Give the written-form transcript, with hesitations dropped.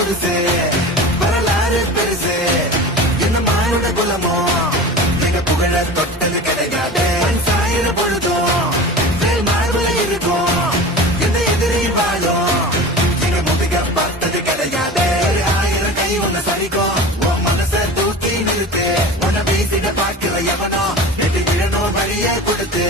புதுசு வரலாறு பெருசு என்ன மானுட குலமோ எங்க புகழ தொட்டது கிடையாது சாயிர பொழுதும் வேல் மார்புல இருக்கும் எந்த எதிரியும் வாழும் எங்க முதுக பார்த்தது கிடையாது 1000 கை ஒண்ணு சரிக்கும் உன் மனச தூக்கி நிறுத்து உன்னை பேசிட பார்க்கிற எவனோ எட்டு விழனோ வழியை கொடுத்து